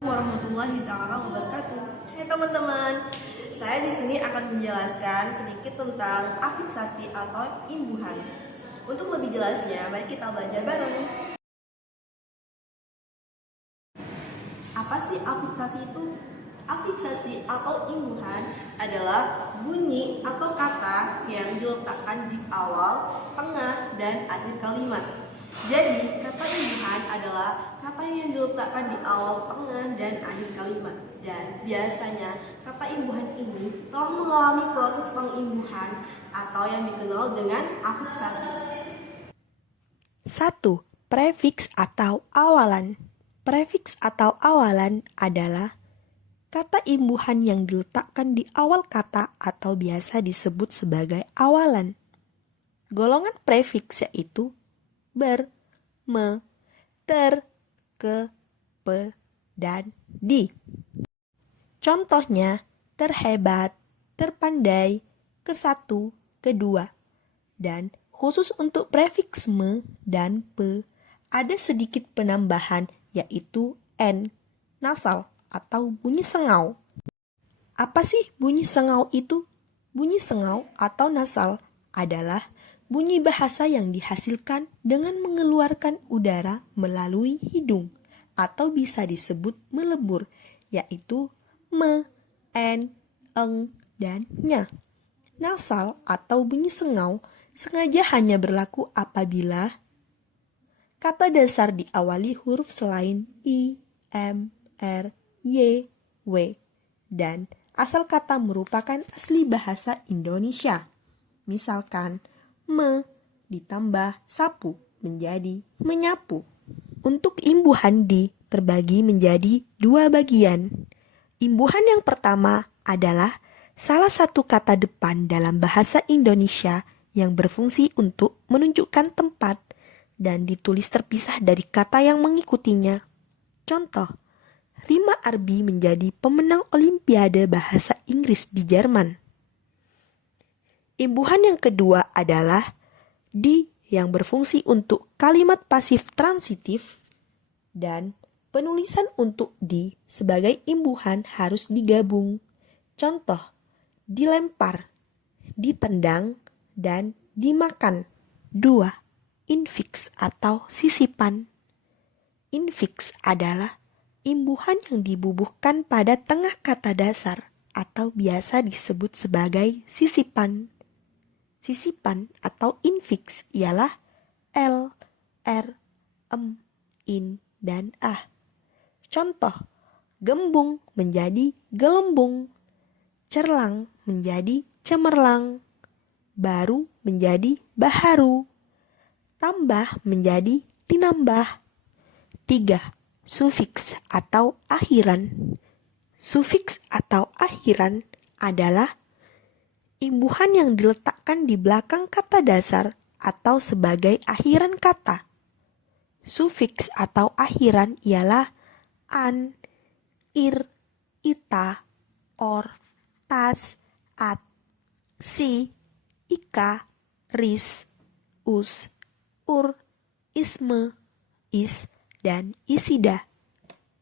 Warahmatullahi taala wabarakatuh. Hai teman-teman, saya di sini akan menjelaskan sedikit tentang afiksasi atau imbuhan. Untuk lebih jelasnya, mari kita belajar bareng. Apa sih afiksasi itu? Afiksasi atau imbuhan adalah bunyi atau kata yang diletakkan di awal, tengah, dan akhir kalimat. Jadi, kata imbuhan adalah kata yang diletakkan di awal, tengah, dan akhir kalimat. Dan biasanya kata imbuhan ini telah mengalami proses pengimbuhan atau yang dikenal dengan afiksasi. 1. Prefiks atau awalan. Prefiks atau awalan adalah kata imbuhan yang diletakkan di awal kata atau biasa disebut sebagai awalan. Golongan prefiks yaitu ber, me, ter, ke, pe, dan di. Contohnya terhebat, terpandai, kesatu, kedua. Dan khusus untuk prefiks me dan pe, ada sedikit penambahan yaitu n, nasal atau bunyi sengau. Apa sih bunyi sengau itu? Bunyi sengau atau nasal adalah bunyi bahasa yang dihasilkan dengan mengeluarkan udara melalui hidung atau bisa disebut melebur, yaitu me, en, eng, dan nya. Nasal atau bunyi sengau sengaja hanya berlaku apabila kata dasar diawali huruf selain i, m, r, y, w, dan asal kata merupakan asli bahasa Indonesia. Misalkan, me ditambah sapu menjadi menyapu. Untuk imbuhan di terbagi menjadi dua bagian. Imbuhan yang pertama adalah salah satu kata depan dalam bahasa Indonesia yang berfungsi untuk menunjukkan tempat dan ditulis terpisah dari kata yang mengikutinya. Contoh, Rima Arbi menjadi pemenang Olimpiade Bahasa Inggris di Jerman. Imbuhan yang kedua adalah di yang berfungsi untuk kalimat pasif transitif dan penulisan untuk di sebagai imbuhan harus digabung. Contoh, dilempar, ditendang, dan dimakan. 2. Infiks atau sisipan. Infiks adalah imbuhan yang dibubuhkan pada tengah kata dasar atau biasa disebut sebagai sisipan. Sisipan atau infiks ialah l, r, em, in, dan ah. Contoh, gembung menjadi gelembung, cerlang menjadi cemerlang, baru menjadi baharu, tambah menjadi tinambah. 3. Sufiks atau akhiran. Sufiks atau akhiran adalah imbuhan yang diletakkan di belakang kata dasar atau sebagai akhiran kata. Sufiks atau akhiran ialah an, ir, ita, or, tas, at, si, ika, ris, us, ur, isme, is, dan isida.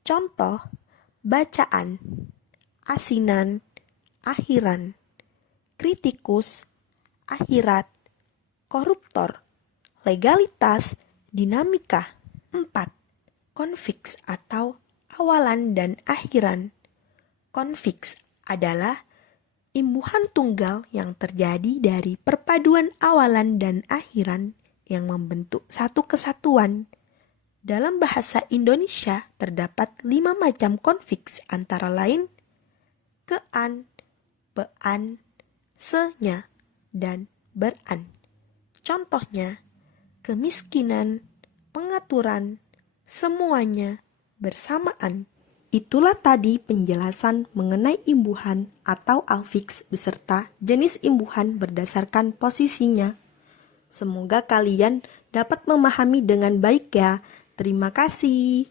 Contoh, bacaan, asinan, akhiran, kritikus, akhirat, koruptor, legalitas, dinamika. 4. Konfiks atau awalan dan akhiran. Konfiks adalah imbuhan tunggal yang terjadi dari perpaduan awalan dan akhiran yang membentuk satu kesatuan. Dalam bahasa Indonesia terdapat 5 macam konfiks antara lain kean, pean, senya, dan beran. Contohnya, kemiskinan, pengaturan, semuanya, bersamaan. Itulah tadi penjelasan mengenai imbuhan atau afiks beserta jenis imbuhan berdasarkan posisinya. Semoga kalian dapat memahami dengan baik ya. Terima kasih.